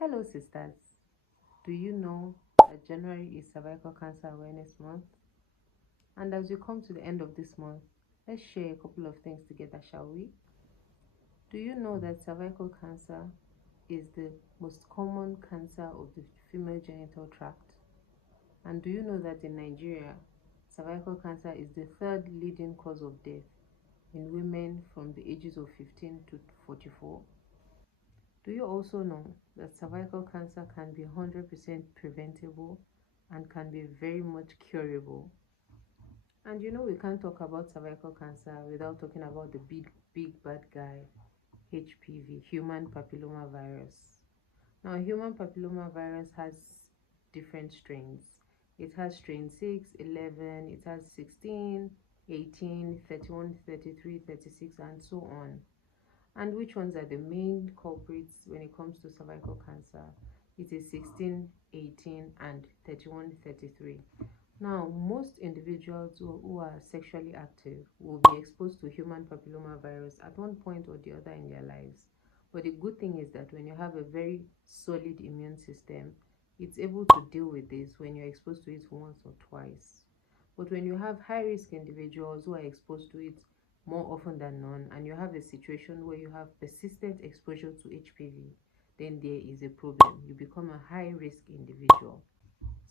Hello sisters, do you know that January is Cervical Cancer Awareness Month? And as we come to the end of this month, let's share a couple of things together, shall we? Do you know that cervical cancer is the most common cancer of the female genital tract? And do you know that in Nigeria, cervical cancer is the third leading cause of death in women from the ages of 15 to 44? Do you also know that cervical cancer can be 100% preventable and can be very much curable? And you know, we can't talk about cervical cancer without talking about the big bad guy, HPV, human papilloma virus. Now, human papilloma virus has different strains. It has strain 6, 11, it has 16, 18, 31, 33, 36, and so on. And which ones are the main culprits when it comes to cervical cancer? It is 16, 18, and 31, 33. Now, most individuals who are sexually active will be exposed to human papilloma virus at one point or the other in their lives. But the good thing is that when you have a very solid immune system, it's able to deal with this when you're exposed to it once or twice. But when you have high-risk individuals who are exposed to it more often than none, and you have a situation where you have persistent exposure to HPV, then there is a problem. You become a high-risk individual.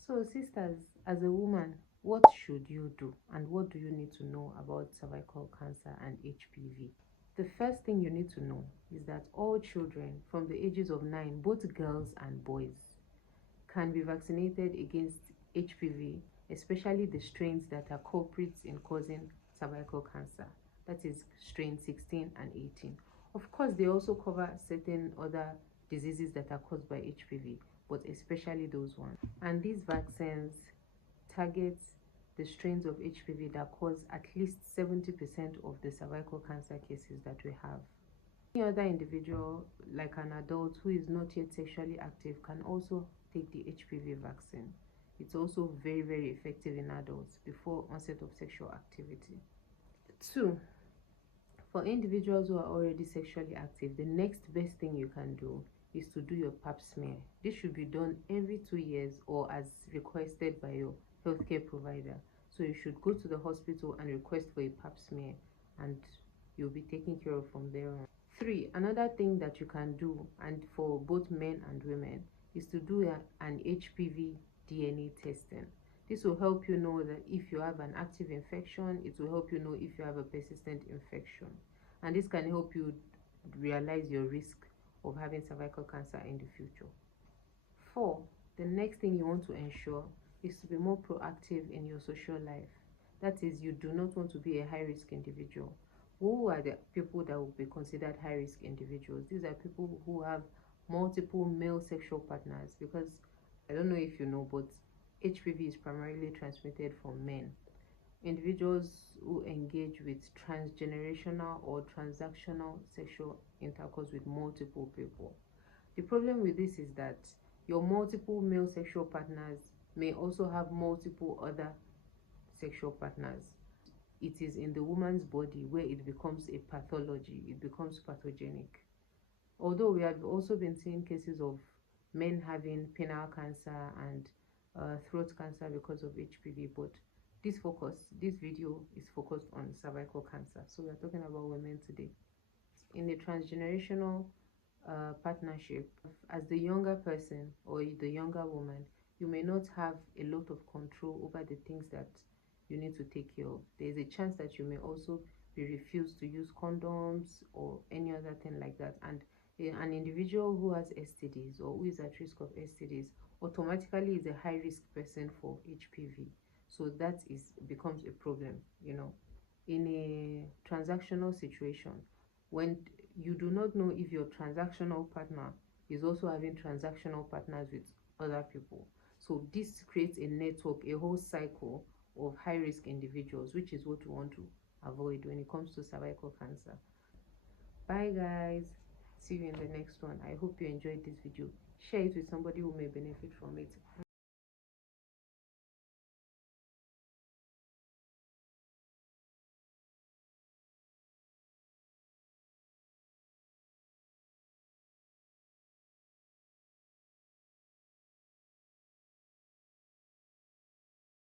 So, sisters, as a woman, what should you do and what do you need to know about cervical cancer and HPV? The first thing you need to know is that all children from the ages of 9, both girls and boys, can be vaccinated against HPV, especially the strains that are culprits in causing cervical cancer. That is strain 16 and 18. Of course, they also cover certain other diseases that are caused by HPV, but especially those ones. And these vaccines target the strains of HPV that cause at least 70% of the cervical cancer cases that we have. Any other individual, like an adult who is not yet sexually active, can also take the HPV vaccine. It's also very effective in adults before onset of sexual activity. 2, for individuals who are already sexually active, the next best thing you can do is to do your pap smear. This should be done every 2 years or as requested by your healthcare provider. So you should go to the hospital and request for a pap smear, and you'll be taken care of from there on. 3, another thing that you can do, and for both men and women, is to do an HPV DNA testing. This will help you know that if you have an active infection, it will help you know if you have a persistent infection. And this can help you realize your risk of having cervical cancer in the future. 4, the next thing you want to ensure is to be more proactive in your social life. That is, you do not want to be a high-risk individual. Who are the people that will be considered high-risk individuals? These are people who have multiple male sexual partners, because I don't know if you know, but HPV is primarily transmitted from men. Individuals who engage with transgenerational or transactional sexual intercourse with multiple people. The problem with this is that your multiple male sexual partners may also have multiple other sexual partners. It is in the woman's body where it becomes a pathology, it becomes pathogenic. Although we have also been seeing cases of men having penile cancer and throat cancer because of HPV, but this video is focused on cervical cancer. So we are talking about women today. In a transgenerational partnership, as the younger person or the younger woman, you may not have a lot of control over the things that you need to take care of. There is a chance that you may also be refused to use condoms or any other thing like that. And an individual who has STDs or who is at risk of STDs automatically is a high risk person for HPV. So that becomes a problem, you know. In a transactional situation, when you do not know if your transactional partner is also having transactional partners with other people. So this creates a network, a whole cycle of high-risk individuals, which is what we want to avoid when it comes to cervical cancer. Bye guys, see you in the next one. I hope you enjoyed this video. Share it with somebody who may benefit from it.